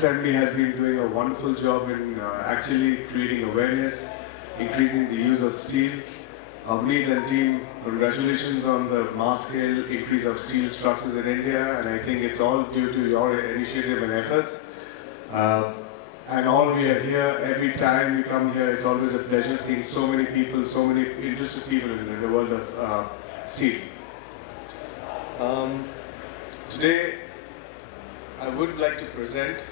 SMB has been doing a wonderful job in actually creating awareness, increasing the use of steel. Avneet and team, congratulations on the mass scale increase of steel structures in India, and I think it's all due to your initiative and efforts. And all we are here, every time we come here, it's always a pleasure seeing so many people, so many interested people in the world of steel. Today, I would like to present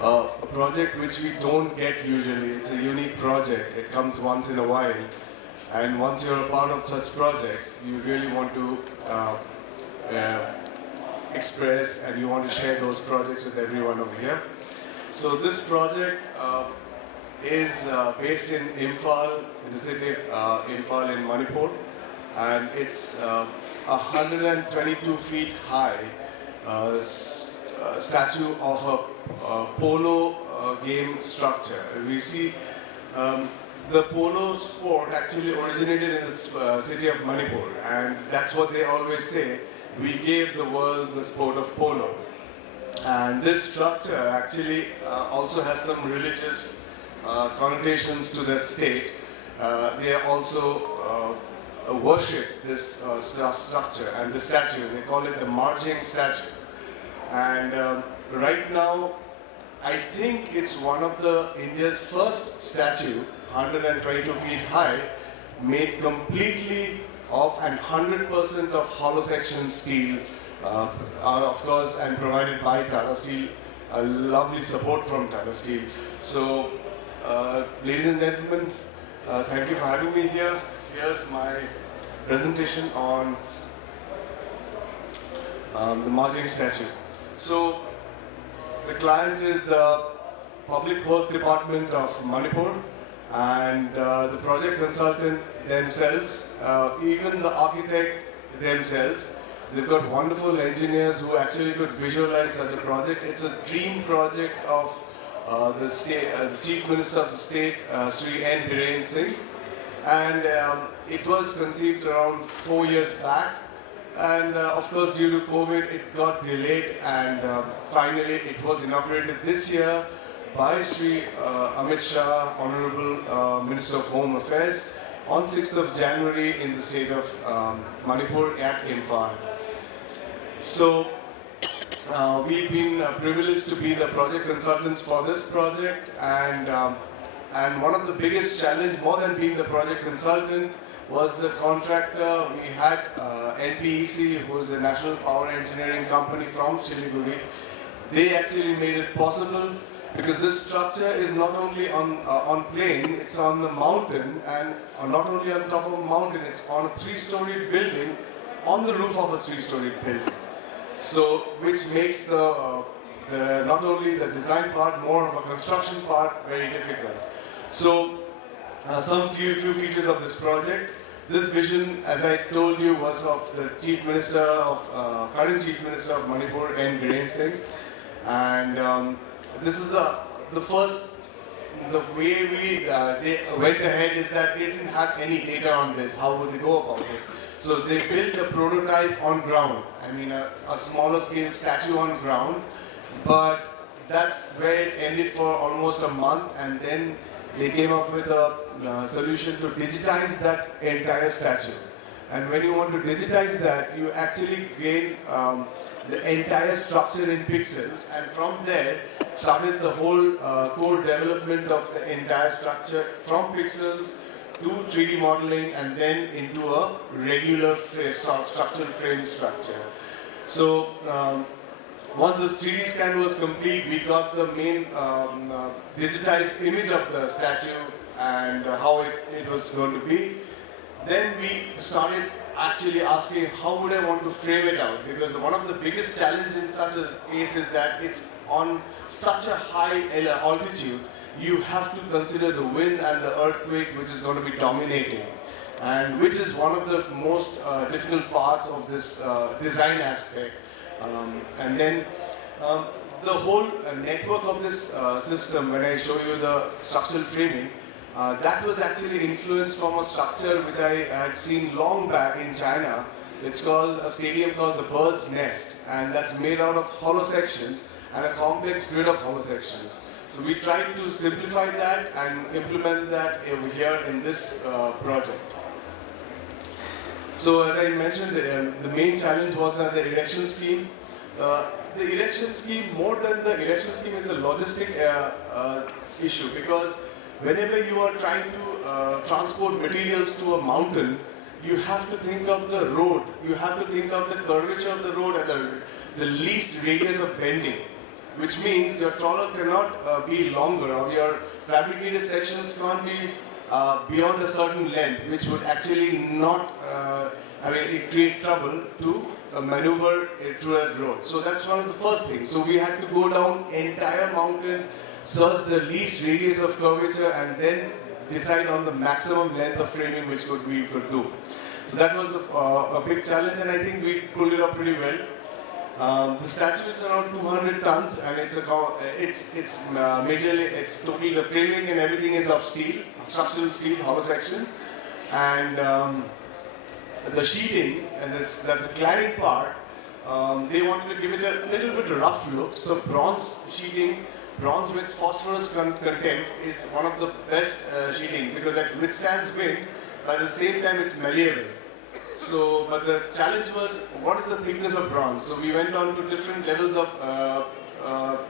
a project which we don't get usually. It's a unique project. It comes once in a while. And once you're a part of such projects, you really want to express and you want to share those projects with everyone over here. So this project is based in Imphal, in the city of Imphal in Manipur. And it's 122 feet high statue of a polo game structure. We see the polo sport actually originated in the city of Manipur, and that's what they always say, we gave the world the sport of polo. And this structure actually also has some religious connotations to the state. They also worship this structure and the statue. They call it the marching statue. And right now, I think it's one of the India's first statue, 122 feet high, made completely of and 100% of hollow section steel, of course, and provided by Tata Steel. A lovely support from Tata Steel. So, ladies and gentlemen, thank you for having me here. Here's my presentation on the marching statue. So, the client is the Public Work Department of Manipur, and the project consultant themselves, even the architect themselves. They've got wonderful engineers who actually could visualize such a project. It's a dream project of the Chief Minister of the state, Sri N. Biren Singh. And it was conceived around 4 years back. And of course, due to COVID, it got delayed, and finally it was inaugurated this year by Sri Amit Shah, Honorable Minister of Home Affairs, on 6th of January in the state of Manipur at Imphal. So, we've been privileged to be the project consultants for this project, and one of the biggest challenge, more than being the project consultant, was the contractor. We had NPEC, who is a national power engineering company from Siliguri. They actually made it possible because this structure is not only on plain, it's on the mountain, and not only on top of a mountain, it's on a 3-story building, on the roof of a 3-story building. So, which makes the not only the design part, more of a construction part, very difficult. So, some few features of this project. This vision, as I told you, was of the Chief Minister of, current Chief Minister of Manipur, N. Biren Singh. And this is the way they went ahead is that they didn't have any data on this. How would they go about it? So they built a prototype on ground. I mean, a smaller scale statue on ground. But that's where it ended for almost a month, and then they came up with a solution to digitize that entire statue. And when you want to digitize that, you actually gain the entire structure in pixels, and from there started the whole core development of the entire structure from pixels to 3D modeling, and then into a regular structural frame structure. So once this 3D scan was complete, we got the main digitized image of the statue and how it was going to be. Then we started actually asking, how would I want to frame it out? Because one of the biggest challenges in such a case is that it's on such a high altitude, you have to consider the wind and the earthquake, which is going to be dominating, and which is one of the most difficult parts of this design aspect. And then the whole network of this system, when I show you the structural framing, that was actually influenced from a structure which I had seen long back in China. It's called a stadium called the Bird's Nest, and that's made out of hollow sections. and a complex grid of hollow sections. So we tried to simplify that and implement that over here in this project. So as I mentioned, the main challenge was that the erection scheme. The erection scheme, more than the erection scheme, is a logistic issue, because whenever you are trying to transport materials to a mountain, you have to think of the road, you have to think of the curvature of the road and the least radius of bending, which means your trawler cannot be longer, or your fabricated sections can't be beyond a certain length, which would actually not, it create trouble to maneuver through a road. So that's one of the first things. So we had to go down entire mountain, search the least radius of curvature, and then decide on the maximum length of framing which we could do. So that was a big challenge, and I think we pulled it off pretty well. The statue is around 200 tons, and it's majorly, it's totally, the framing and everything is of steel, structural steel, hollow section, and the sheeting, and that's the cladding part. They wanted to give it a little bit rough look, so bronze sheeting, bronze with phosphorus content is one of the best sheeting, because it withstands wind, but at the same time it's malleable. So, but the challenge was, what is the thickness of bronze? So we went on to different levels of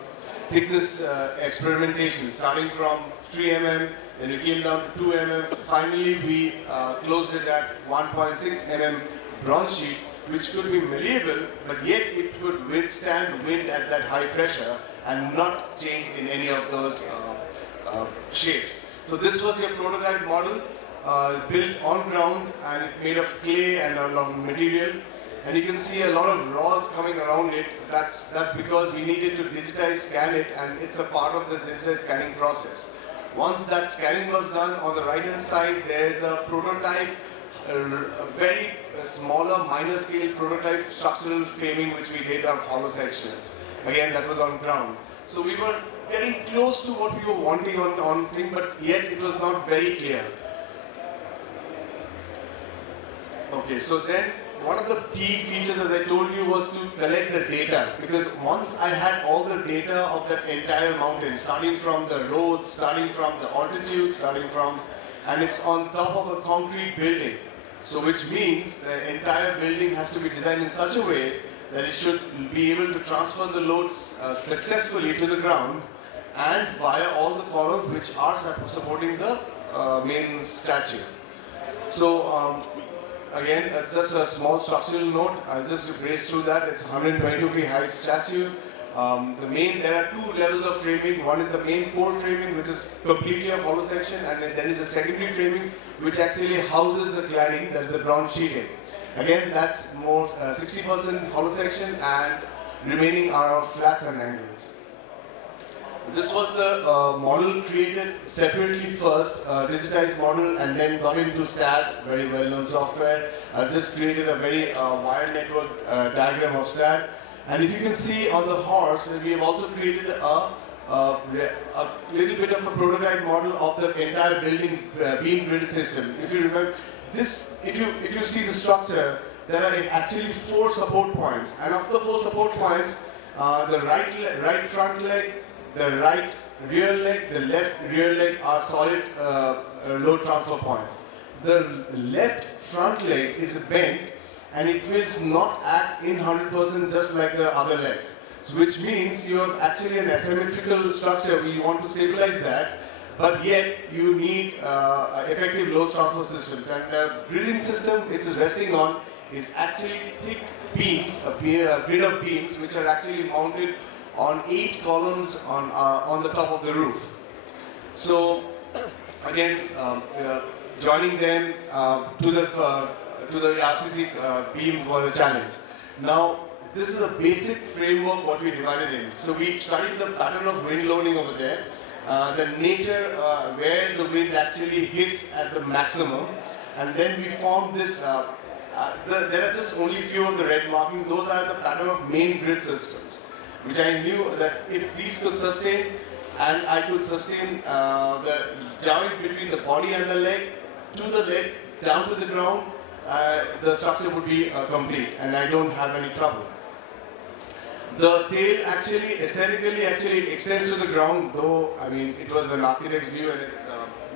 thickness experimentation, starting from 3 mm, then we came down to 2 mm. Finally, we closed it at 1.6 mm bronze sheet, which could be malleable, but yet it could withstand wind at that high pressure and not change in any of those shapes. So this was your prototype model, built on ground and made of clay and a lot of material. And you can see a lot of rods coming around it. That's because we needed to digitize, scan it, and it's a part of this digitized scanning process. Once that scanning was done, on the right hand side there is a prototype, a very smaller, minor scale prototype structural framing which we did of hollow sections. Again, that was on ground. So we were getting close to what we were wanting on thing, but yet it was not very clear. Okay, so then one of the key features, as I told you, was to collect the data, because once I had all the data of that entire mountain, starting from the roads, starting from the altitude, and it's on top of a concrete building. So which means the entire building has to be designed in such a way that it should be able to transfer the loads successfully to the ground and via all the columns which are supporting the main statue. So again, it's just a small structural note. I'll just race through that. It's 122 feet high statue. There are two levels of framing. One is the main core framing, which is completely of hollow section, and then there is the secondary framing, which actually houses the cladding, that is the bronze sheeting. Again, that's more 60% hollow section, and remaining are of flats and angles. This was the model created separately first, digitized model, and then got into STAD, very well-known software. I've just created a very wire network diagram of STAD. And if you can see on the horse, we have also created a little bit of a prototype model of the entire building beam grid system. If you remember this, if you see the structure, there are actually 4 support points, and of the 4 support points, the right front leg, the right rear leg, the left rear leg are solid load transfer points. The left front leg is bent, and it will not act in 100% just like the other legs. So which means you have actually an asymmetrical structure where you want to stabilize that, but yet you need effective load transfer system. And the griding system it is resting on is actually thick beams, a grid of beams which are actually mounted on 8 columns on the top of the roof. So again, joining them to the RCC beam was a challenge. Now, this is a basic framework what we divided in. So we studied the pattern of wind loading over there, the nature where the wind actually hits at the maximum, and then we formed this. There are just only few of the red marking. Those are the pattern of main grid systems, which I knew that if these could sustain, and I could sustain the joint between the body and the leg, to the leg, down to the ground, the structure would be complete, and I don't have any trouble. The tail actually, aesthetically, actually it extends to the ground, though, I mean, it was an architect's view and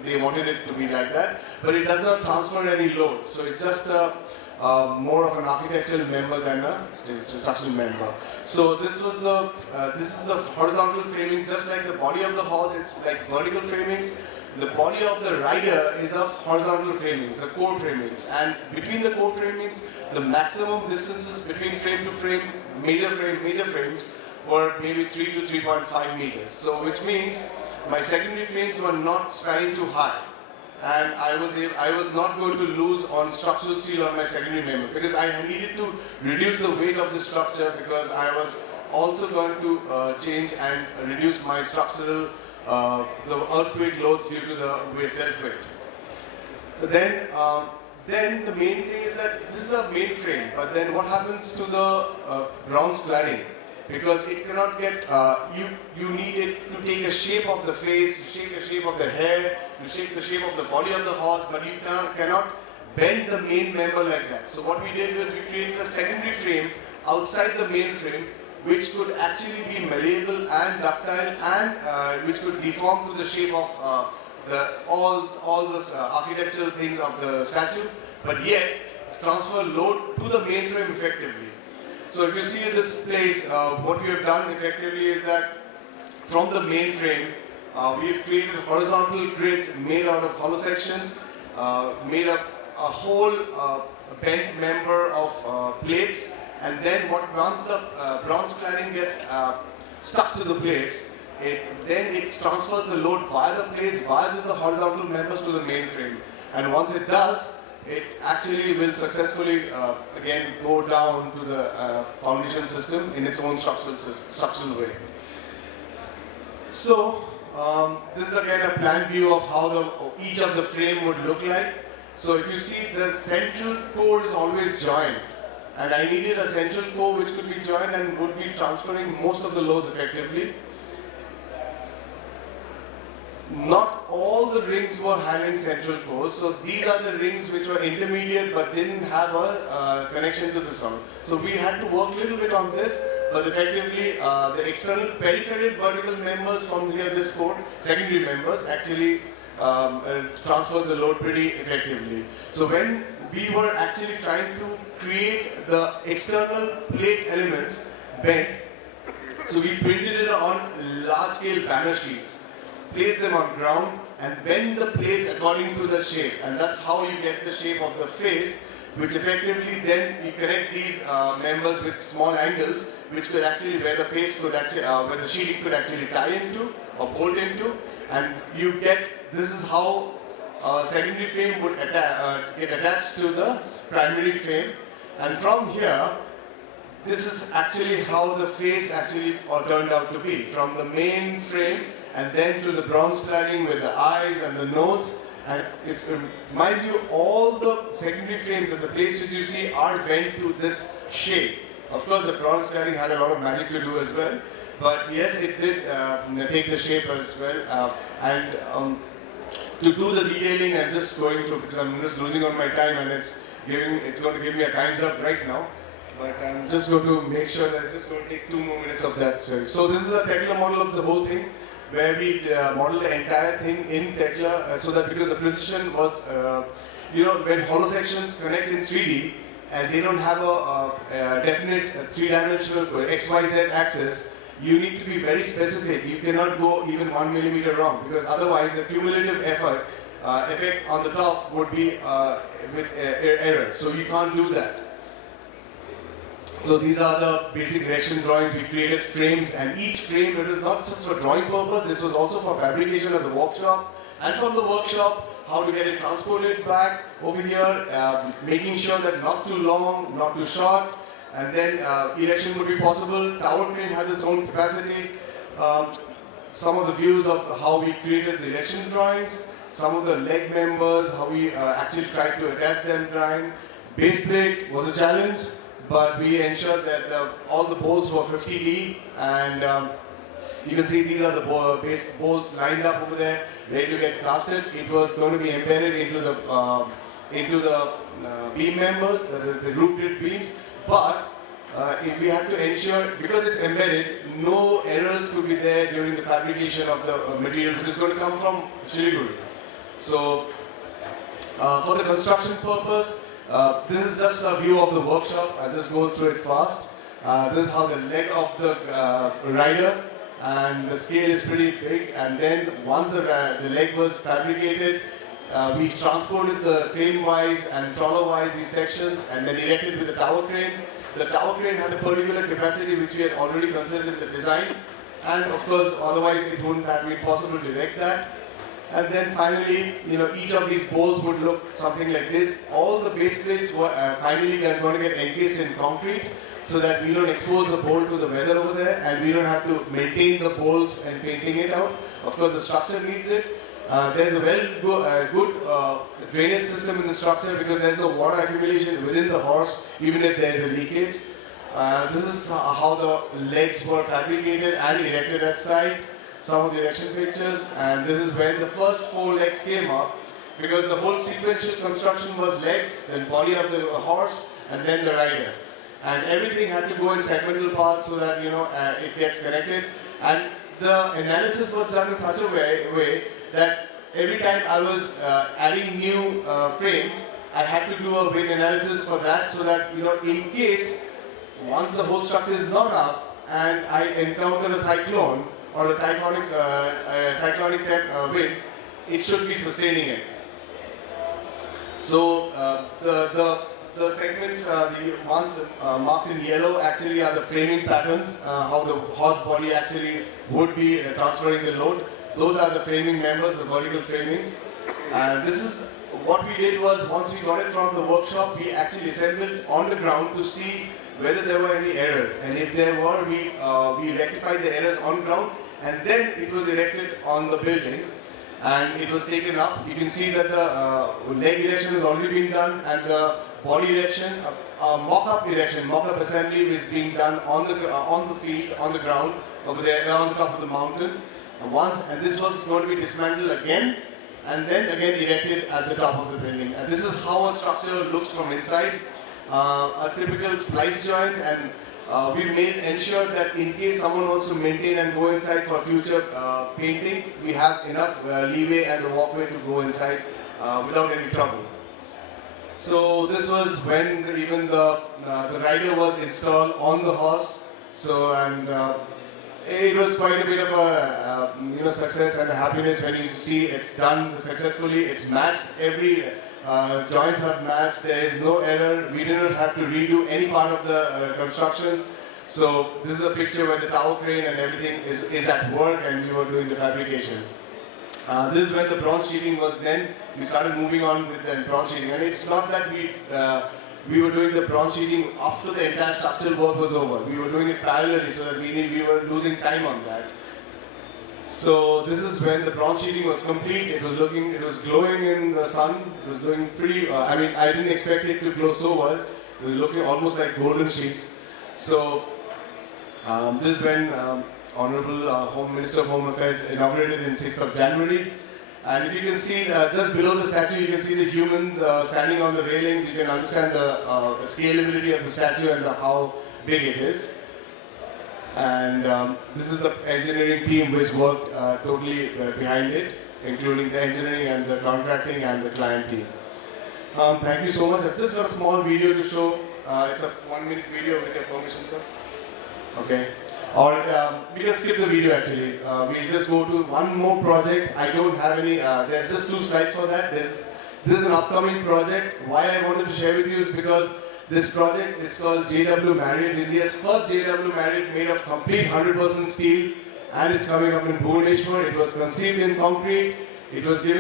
they wanted it to be like that, but it does not transfer any load. So it's just more of an architectural member than a structural member. So this is the horizontal framing, just like the body of the horse, it's like vertical framings. The body of the rider is of horizontal framings, the core framings. And between the core framings, the maximum distances between frame to frame, major frames, were maybe 3 to 3.5 meters. So which means my secondary frames were not spanning too high. And I was not going to lose on structural steel on my secondary member because I needed to reduce the weight of the structure because I was also going to change and reduce my structural the earthquake loads due to the self-weight. Then the main thing is that this is a main frame, but then what happens to the bronze cladding? Because it cannot get, you need it to take a shape of the face, to shake the shape of the hair, to shake the shape of the body of the horse, but you cannot bend the main member like that. So what we did was we created a secondary frame outside the main frame, which could actually be malleable and ductile and which could deform to the shape of all the architectural things of the statue, but yet transfer load to the main frame effectively. So if you see in this place, what we have done effectively is that from the main frame, we have created horizontal grids made out of hollow sections, made up a whole bent member of plates, and then once the bronze cladding gets stuck to the plates, then it transfers the load via the plates, via the horizontal members to the main frame. And once it does, it actually will successfully again go down to the foundation system in its own structural way. So this is again a plan view of how each of the frame would look like. So if you see, the central core is always joined. And I needed a central core which could be joined and would be transferring most of the loads effectively. Not all the rings were having central cores, so these are the rings which were intermediate but didn't have a connection to the sound. So we had to work a little bit on this, but effectively the external peripheral vertical members from here, this core, secondary members, actually transfer the load pretty effectively. So when we were actually trying to create the external plate elements bent, so we printed it on large scale banner sheets, placed them on ground and bend the plates according to the shape, and that's how you get the shape of the face, which effectively then you connect these members with small angles, which could actually, where the face could actually, where the sheeting could actually tie into or bolt into, and you get, this is how secondary frame would get attached to the primary frame. And from here, this is actually how the face actually turned out to be. From the main frame and then to the bronze cladding with the eyes and the nose. And if mind you, all the secondary frames, the plates which you see are bent to this shape. Of course, the bronze cladding had a lot of magic to do as well. But yes, it did take the shape as well. To do the detailing, I'm just going through because I'm just losing on my time and it's going to give me a time's up right now. But I'm just going to make sure that it's just going to take 2 more minutes of that. So this is a Tekla model of the whole thing, where we modeled the entire thing in Tekla, so that because the precision was, when hollow sections connect in 3D and they don't have a definite 3-dimensional XYZ axis, you need to be very specific. You cannot go even 1 millimeter wrong, because otherwise the cumulative effect on the top would be with error. So you can't do that. So these are the basic direction drawings. We created frames, and each frame, it was not just for drawing purpose, this was also for fabrication at the workshop. And from the workshop, how to get it transported back over here, making sure that not too long, not too short, and then erection would be possible. Tower crane has its own capacity. Some of the views of how we created the erection drawings, some of the leg members, how we actually tried to attach them drawing. Base plate was a challenge, but we ensured that all the bolts were 50D, and you can see these are the base bolts lined up over there, ready to get casted. It was going to be embedded into the beam members, the roof grid beams, but we had to ensure, because it's embedded, no errors could be there during the fabrication of the material which is going to come from Siliguri. So for the construction purpose, this is just a view of the workshop. I'll just go through it fast. This is how the leg of the rider, and the scale is pretty big. And then once the leg was fabricated, we transported the crane-wise and trawler-wise these sections, and then erected with the tower crane. The tower crane had a particular capacity which we had already considered in the design, and of course, otherwise it wouldn't have been possible to erect that. And then finally, each of these bolts would look something like this. All the base plates were finally going to get encased in concrete, so that we don't expose the bolt to the weather over there, and we don't have to maintain the bolts and painting it out. Of course, the structure needs it. There's a good drainage system in the structure, because there's no water accumulation within the horse, even if there's a leakage. This is how the legs were fabricated and erected at site. Some of the erection pictures, and this is when the first 4 legs came up, because the whole sequential construction was legs, then body of the horse, and then the rider. And everything had to go in segmental parts so that it gets connected. And the analysis was done in such a way that every time I was adding new frames, I had to do a weight analysis for that, so that in case once the whole structure is not up and I encounter a cyclone or a cyclonic wind, it should be sustaining it. So the segments, the ones marked in yellow, actually are the framing patterns, how the horse body actually would be transferring the load. Those are the framing members, the vertical framings. And this is what we did was, once we got it from the workshop, we actually assembled on the ground to see whether there were any errors. And if there were, we rectified the errors on ground, and then it was erected on the building. And it was taken up. You can see that the leg erection has already been done, and the body erection, mock-up erection, mock-up assembly is being done on the field, on the ground, over there, on the top of the mountain. And this was going to be dismantled again, and then again erected at the top of the building. And this is how a structure looks from inside. A typical splice joint, and we ensured that in case someone wants to maintain and go inside for future painting, we have enough leeway and the walkway to go inside without any trouble. So this was when even the rider was installed on the horse. So, and it was quite a bit of a success and a happiness when you see it's done successfully. It's matched, every joints are matched, there is no error. We did not have to redo any part of the construction. So this is a picture where the tower crane and everything is at work, and we were doing the fabrication. This is when the bronze sheeting was then. We started moving on with the bronze sheeting, and it's not that we were doing the bronze sheeting after the entire structural work was over. We were doing it parallelly, so that we were losing time on that. So this is when the bronze sheeting was complete. It was glowing in the sun. It was looking pretty, I didn't expect it to glow so well. It was looking almost like golden sheets. So this is when Honorable Home Minister of Home Affairs inaugurated in 6th of January. And if you can see, just below the statue, you can see the human standing on the railing. You can understand the scalability of the statue and how big it is. And this is the engineering team which worked totally behind it, including the engineering and the contracting and the client team. Thank you so much. I've just got a small video to show. It's a 1-minute video with your permission, sir. Okay. Or we can skip the video actually. We'll just go to one more project. I don't have any, there's just 2 slides for that. This is an upcoming project. Why I wanted to share with you is because this project is called JW Marriott, India's first JW Marriott made of complete 100% steel, and it's coming up in Bhubaneswar. It was conceived in concrete. It was we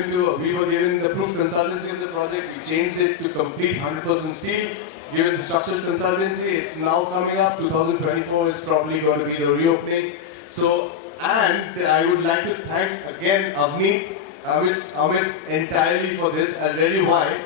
were given the proof consultancy of the project. We changed it to complete 100% steel. Given the structural consultancy, it's now coming up. 2024 is probably going to be the reopening. So, and I would like to thank again Amit entirely for this. I'll tell you why.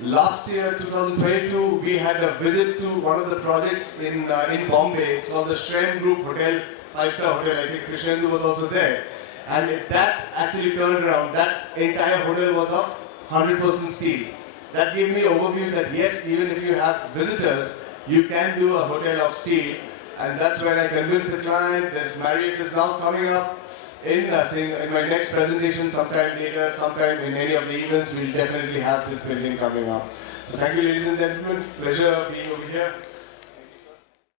Last year, 2022, we had a visit to one of the projects in Bombay. It's called the Shrem Group Hotel, 5-star hotel. I think Krishnendu was also there. And that actually turned around. That entire hotel was of 100% steel. That gave me an overview that yes, even if you have visitors, you can do a hotel of steel. And that's when I convinced the client. This Marriott is now coming up in my next presentation sometime later, sometime in any of the events. We'll definitely have this building coming up. So thank you, ladies and gentlemen. Pleasure being over here.